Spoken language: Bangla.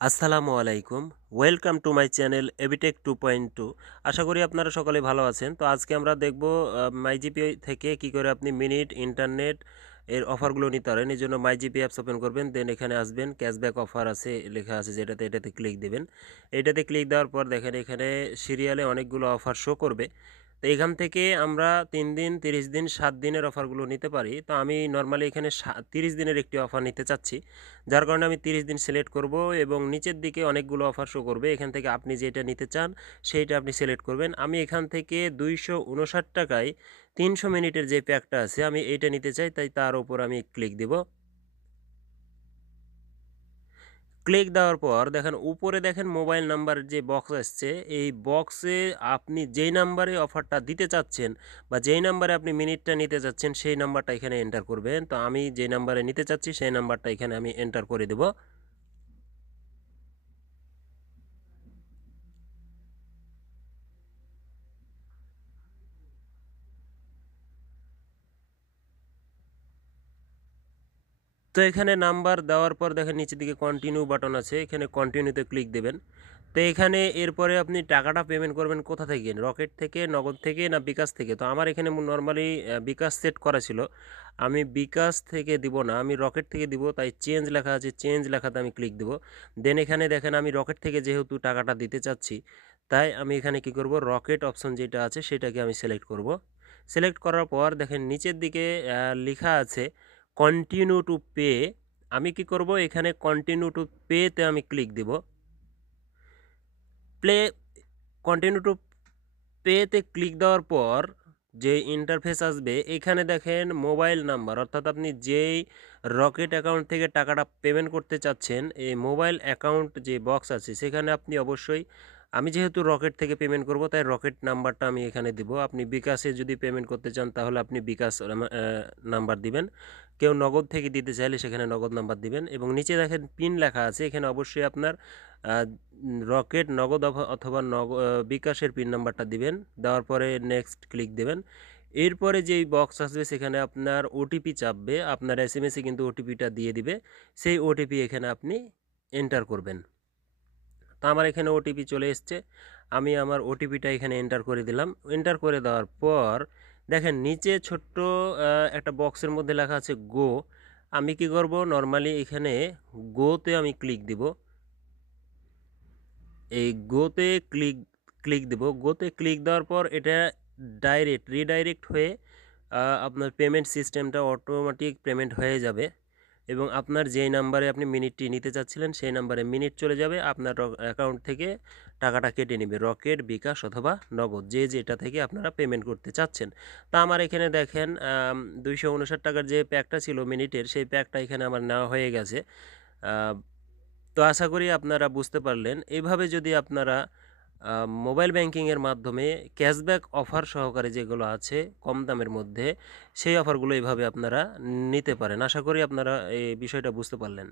আসসালামু আলাইকুম। ওয়েলকাম টু মাই চ্যানেল এবিটেক 2.2। আশা করি আপনারা সকলে ভালো আছেন। তো আজকে আমরা দেখব মাইজিপি থেকে কি করে আপনি মিনিট, ইন্টারনেট এর অফারগুলো নিতে পারেন। এই জন্য মাইজিপি অ্যাপস ওপেন করবেন, দেন এখানে আসবেন, ক্যাশব্যাক অফার আছে লেখা আছে যেটাতে, এটাতে ক্লিক দিবেন। এটাতে ক্লিক দেওয়ার পর দেখেন এখানে সিরিয়ালে অনেকগুলো অফার শো করবে। তো এখান থেকে আমরা 3 দিন, 30 দিন, 7 দিনের অফারগুলো নিতে পারি। তো আমি নর্মালি এখানে 30 দিনের একটি অফার নিতে চাচ্ছি। যার কারণে আমি 30 দিন সিলেক্ট করব এবং নিচের দিকে অনেকগুলো অফার শো করবে। এখান থেকে আপনি যেটা নিতে চান সেইটা আপনি সিলেক্ট করবেন। আমি এখান থেকে 259 টাকায় 300 মিনিটের যে প্যাকটা আছে আমি এইটা নিতে চাই, তাই তার উপর আমি ক্লিক দেব। ক্লিক দেওয়ার পর দেখেন উপরে দেখেন মোবাইল নাম্বার যে বক্স আসছে, এই বক্সে আপনি যেই নাম্বারে অফারটা দিতে চাচ্ছেন বা যেই নাম্বারে আপনি মিনিটটা নিতে চাচ্ছেন সেই নাম্বারটা এখানে এন্টার করবেন। তো আমি যেই নাম্বারে নিতে চাচ্ছি সেই নাম্বারটা এখানে আমি এন্টার করে দেব। তো এখানে নাম্বার দেওয়ার পর দেখেন নিচের দিকে কন্টিনিউ বাটন আছে, এখানে কন্টিনিউতে ক্লিক দেবেন। তো এখানে এরপরে আপনি টাকাটা পেমেন্ট করবেন কোথা থেকে, রকেট থেকে, নগদ থেকে না বিকাশ থেকে। তো আমার এখানে নর্মালি বিকাশ সেট করা ছিল, আমি বিকাশ থেকে দিব না, আমি রকেট থেকে দিব। তাই চেঞ্জ লেখা আছে, চেঞ্জ লেখাতে আমি ক্লিক দেব। দেন এখানে দেখেন আমি রকেট থেকে যেহেতু টাকাটা দিতে চাচ্ছি, তাই আমি এখানে কি করব, রকেট অপশন যেটা আছে সেটাকে আমি সিলেক্ট করব। সিলেক্ট করার পর দেখেন নিচের দিকে লেখা আছে কন্টিনিউ টু পে। আমি কি করব, এখানে কন্টিনিউ টু পেতে আমি ক্লিক দিব। প্লে কন্টিনিউ টু পেতে ক্লিক দেওয়ার পর যে ইন্টারফেস আসবে, এখানে দেখেন মোবাইল নাম্বার, অর্থাৎ আপনি যেই রকেট অ্যাকাউন্ট থেকে টাকাটা পেমেন্ট করতে চাচ্ছেন, এই মোবাইল অ্যাকাউন্ট যে বক্স আছে সেখানে আপনি অবশ্যই, আমি যেহেতু রকেট থেকে পেমেন্ট করব তাই রকেট নাম্বারটা আমি এখানে দিব। আপনি বিকাশে যদি পেমেন্ট করতে চান তাহলে আপনি বিকাশ নাম্বার দিবেন। কেউ নগদ থেকে দিতে চাইলে সেখানে নগদ নাম্বার দিবেন। এবং নিচে দেখেন পিন লেখা আছে, এখানে অবশ্যই আপনার রকেট, নগদ অথবা বিকাশের পিন নাম্বারটা দিবেন। দেওয়ার পরে নেক্সট ক্লিক দেবেন। এরপরে যেই বক্স আসবে সেখানে আপনার ওটিপি চাপবে, আপনার এসএমএসে কিন্তু ওটিপিটা দিয়ে দিবে, সেই ওটিপি এখানে আপনি এন্টার করবেন। তো আমার এখানে ওটিপি চলে এসছে, আমি আমার ওটিপিটা এখানে এন্টার করে দিলাম। এন্টার করে দেওয়ার পর দেখেন নিচে ছোট্ট একটা বক্সের মধ্যে লেখা আছে গো। আমি কি করব, নর্মালি এখানে গোতে আমি ক্লিক দিব। এই গোতে ক্লিক ক্লিক দেব। গোতে ক্লিক দেওয়ার পর এটা রিডাইরেক্ট হয়ে আপনার পেমেন্ট সিস্টেমটা অটোমেটিক পেমেন্ট হয়ে যাবে এবং আপনার যেই নাম্বারে আপনি মিনিটটি নিতে চাচ্ছিলেন সেই নাম্বারে মিনিট চলে যাবে, আপনার অ্যাকাউন্ট থেকে টাকাটা কেটে নেবে, রকেট, বিকাশ অথবা নগদ, যে যেটা থেকে আপনারা পেমেন্ট করতে চাচ্ছেন। তা আমার এখানে দেখেন 259 টাকার যে প্যাকটা ছিল মিনিটের, সেই প্যাকটা এখানে আমার নেওয়া হয়ে গেছে। তো আশা করি আপনারা বুঝতে পারলেন। এভাবে যদি আপনারা মোবাইল ব্যাংকিংয়ের মাধ্যমে ক্যাশব্যাক অফার সহকারে যেগুলো আছে কম দামের মধ্যে, সেই অফারগুলো এভাবে আপনারা নিতে পারেন। আশা করি আপনারা এই বিষয়টা বুঝতে পারলেন।